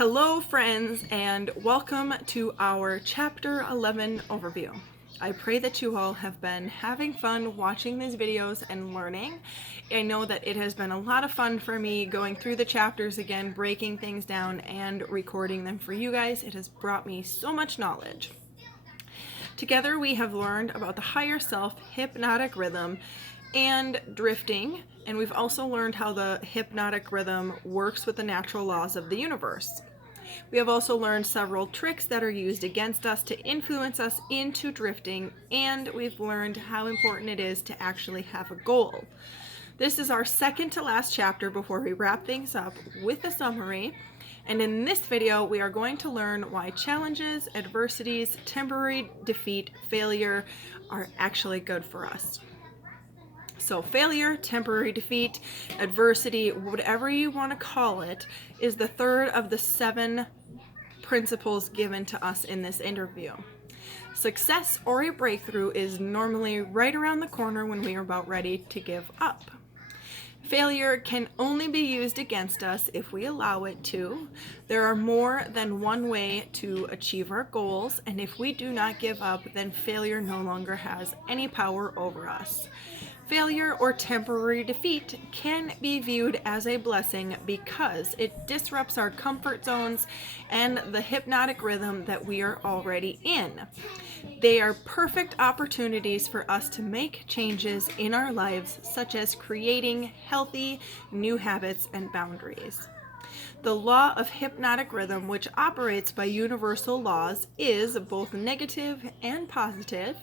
Hello friends, and welcome to our Chapter 11 overview. I pray that you all have been having fun watching these videos and learning. I know that it has been a lot of fun for me going through the chapters again, breaking things down and recording them for you guys. It has brought me so much knowledge. Together we have learned about the higher self, hypnotic rhythm, and drifting, and we've also learned how the hypnotic rhythm works with the natural laws of the universe. We have also learned several tricks that are used against us to influence us into drifting, and we've learned how important it is to actually have a goal. This is our second to last chapter before we wrap things up with a summary. And in this video, we are going to learn why challenges, adversities, temporary defeat, failure are actually good for us. So failure, temporary defeat, adversity, whatever you want to call it, is the third of the 7 principles given to us in this interview. Success or a breakthrough is normally right around the corner when we are about ready to give up. Failure can only be used against us if we allow it to. There are more than one way to achieve our goals, and if we do not give up, then failure no longer has any power over us. Failure or temporary defeat can be viewed as a blessing because it disrupts our comfort zones and the hypnotic rhythm that we are already in. They are perfect opportunities for us to make changes in our lives, such as creating healthy new habits and boundaries. The law of hypnotic rhythm, which operates by universal laws, is both negative and positive.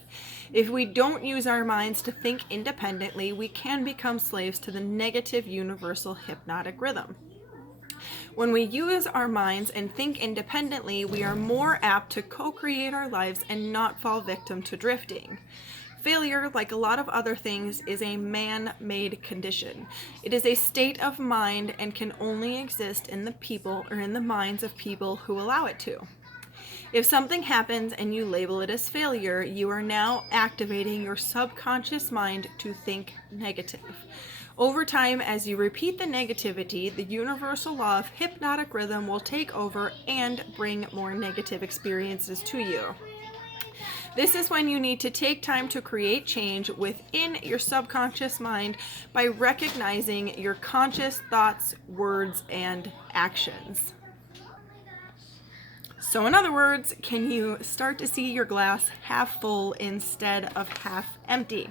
If we don't use our minds to think independently, we can become slaves to the negative universal hypnotic rhythm. When we use our minds and think independently, we are more apt to co-create our lives and not fall victim to drifting. Failure, like a lot of other things, is a man-made condition. It is a state of mind and can only exist in the people or in the minds of people who allow it to. If something happens and you label it as failure, you are now activating your subconscious mind to think negative. Over time, as you repeat the negativity, the universal law of hypnotic rhythm will take over and bring more negative experiences to you. This is when you need to take time to create change within your subconscious mind by recognizing your conscious thoughts, words, and actions. So in other words, can you start to see your glass half full instead of half empty?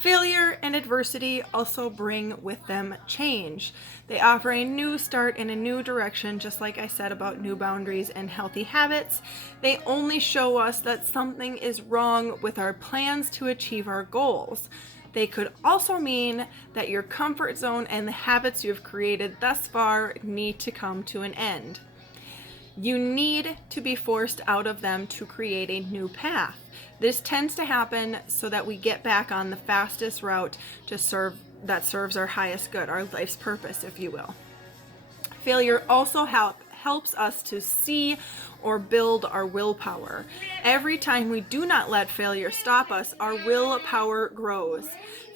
Failure and adversity also bring with them change. They offer a new start in a new direction, just like I said about new boundaries and healthy habits. They only show us that something is wrong with our plans to achieve our goals. They could also mean that your comfort zone and the habits you've created thus far need to come to an end. You need to be forced out of them to create a new path. This tends to happen so that we get back on the fastest route that serves our highest good, our life's purpose, if you will. Failure also helps us to see or build our willpower. Every time we do not let failure stop us, our willpower grows.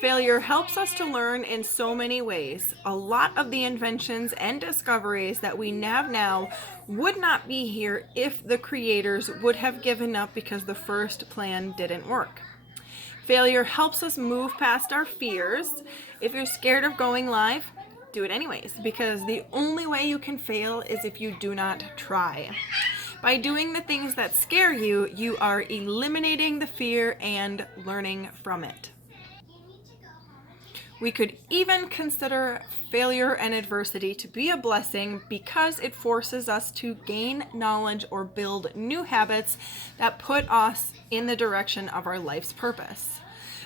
Failure helps us to learn in so many ways. A lot of the inventions and discoveries that we have now would not be here if the creators would have given up because the first plan didn't work. Failure helps us move past our fears. If you're scared of going live, do it anyways, because the only way you can fail is if you do not try. By doing the things that scare you, you are eliminating the fear and learning from it. We could even consider failure and adversity to be a blessing because it forces us to gain knowledge or build new habits that put us in the direction of our life's purpose.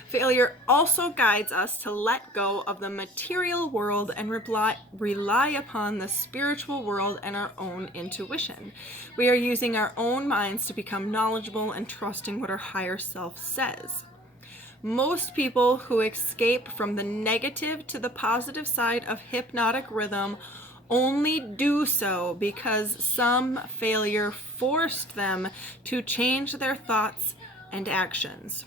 Failure also guides us to let go of the material world and rely upon the spiritual world and our own intuition. We are using our own minds to become knowledgeable and trusting what our higher self says. Most people who escape from the negative to the positive side of hypnotic rhythm only do so because some failure forced them to change their thoughts and actions.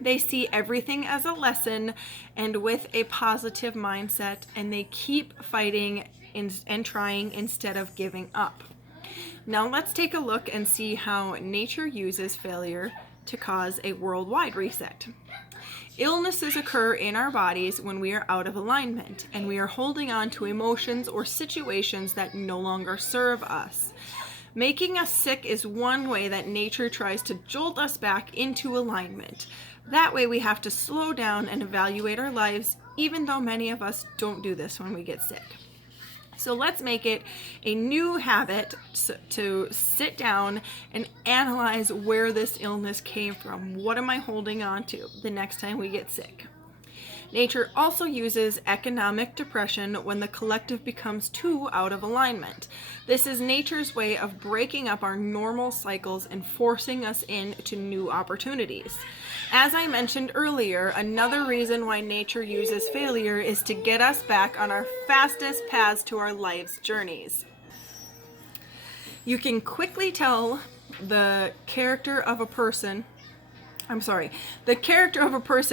They see everything as a lesson and with a positive mindset, and they keep fighting and trying instead of giving up. Now let's take a look and see how nature uses failure to cause a worldwide reset. Illnesses occur in our bodies when we are out of alignment and we are holding on to emotions or situations that no longer serve us. Making us sick is one way that nature tries to jolt us back into alignment. That way we have to slow down and evaluate our lives, even though many of us don't do this when we get sick. So let's make it a new habit to sit down and analyze where this illness came from. What am I holding on to the next time we get sick? Nature also uses economic depression when the collective becomes too out of alignment. This is nature's way of breaking up our normal cycles and forcing us into new opportunities. As I mentioned earlier, another reason why nature uses failure is to get us back on our fastest paths to our life's journeys. You can quickly tell the character of a person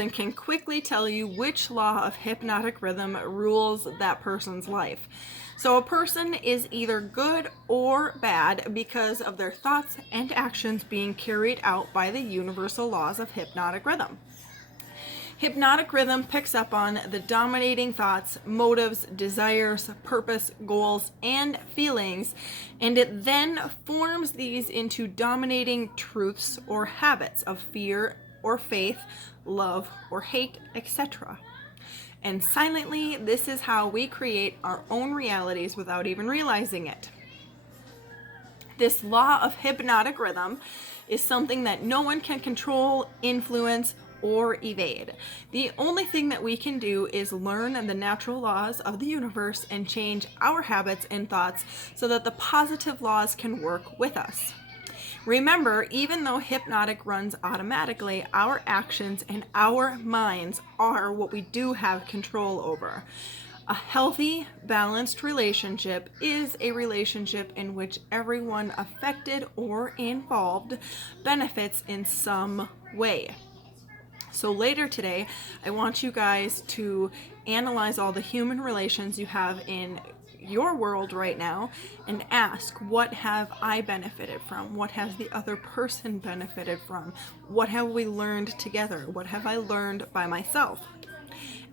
can quickly tell you which law of hypnotic rhythm rules that person's life. So a person is either good or bad because of their thoughts and actions being carried out by the universal laws of hypnotic rhythm. Hypnotic rhythm picks up on the dominating thoughts, motives, desires, purpose, goals, and feelings, and it then forms these into dominating truths or habits of fear or faith, love or hate, etc. And silently, this is how we create our own realities without even realizing it. This law of hypnotic rhythm is something that no one can control, influence, or evade. The only thing that we can do is learn the natural laws of the universe and change our habits and thoughts so that the positive laws can work with us. Remember, even though hypnotic runs automatically, our actions and our minds are what we do have control over. A healthy, balanced relationship is a relationship in which everyone affected or involved benefits in some way. So later today, I want you guys to analyze all the human relations you have in your world right now and ask, what have I benefited from? What has the other person benefited from? What have we learned together? What have I learned by myself?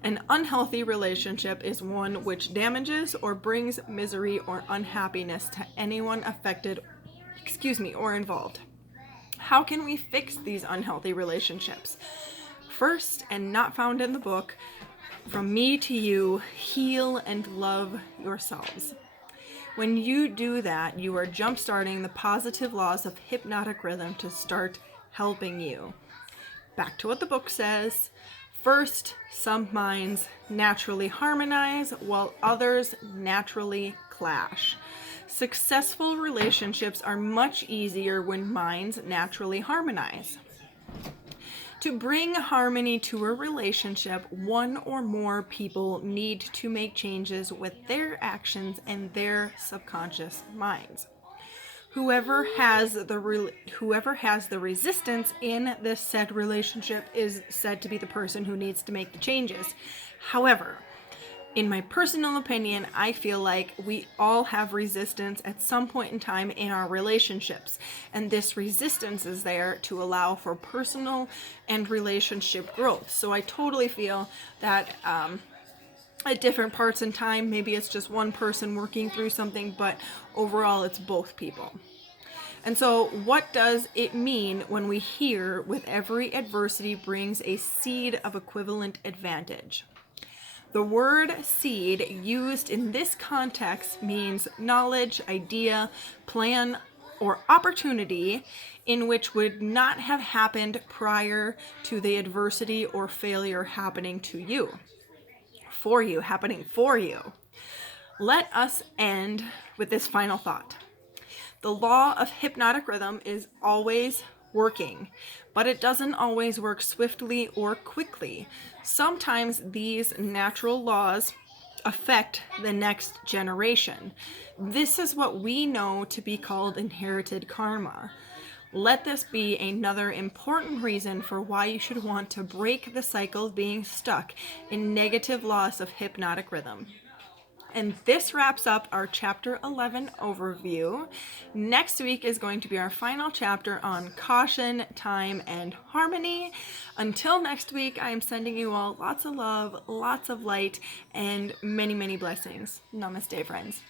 An unhealthy relationship is one which damages or brings misery or unhappiness to anyone affected, or involved. How can we fix these unhealthy relationships? First, and not found in the book, from me to you, heal and love yourselves. When you do that, you are jump-starting the positive laws of hypnotic rhythm to start helping you. Back to what the book says. First, some minds naturally harmonize while others naturally clash. Successful relationships are much easier when minds naturally harmonize. To bring harmony to a relationship, one or more people need to make changes with their actions and their subconscious minds. Whoever has the resistance in this said relationship is said to be the person who needs to make the changes. However, in my personal opinion, I feel like we all have resistance at some point in time in our relationships. And this resistance is there to allow for personal and relationship growth. So I totally feel that at different parts in time, maybe it's just one person working through something, but overall it's both people. And so what does it mean when we hear, with every adversity brings a seed of equivalent advantage? The word seed used in this context means knowledge, idea, plan, or opportunity in which would not have happened prior to the adversity or failure happening to you. Happening for you. Let us end with this final thought. The law of hypnotic rhythm is always working, but it doesn't always work swiftly or quickly. Sometimes these natural laws affect the next generation. This is what we know to be called inherited karma. Let this be another important reason for why you should want to break the cycle of being stuck in negative laws of hypnotic rhythm. And this wraps up our chapter 11 overview. Next week is going to be our final chapter on caution, time, and harmony. Until next week, I am sending you all lots of love, lots of light, and many, many blessings. Namaste, friends.